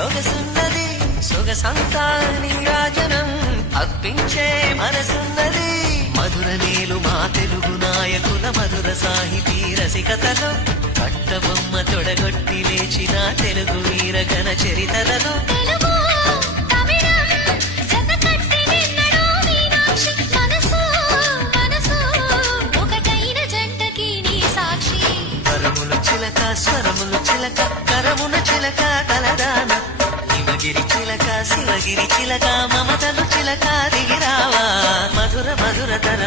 సొగసున్నది సొగసంతా నీరాజనం అప్పించే మనసున్నది మధుర నేలు మా తెలుగు నాయకుల మధుర సాహితీ రసికతలో కట్టబొమ్మ తొడగొట్టి లేచిన తెలుగు వీరగణ చరితలలో తెలుగు తమిళం జతకట్టి నిన్నడు మీనాక్షి మనసు మనసు ఒకటైన జంటకి నీ సాక్షి వరములు చిలక స్వరములు చిలక కరమున చిలక కలదాన శివగిరి చిలక శివగిరి చిలక మమతలు చిలక దిగిరావా మధుర మధుర తర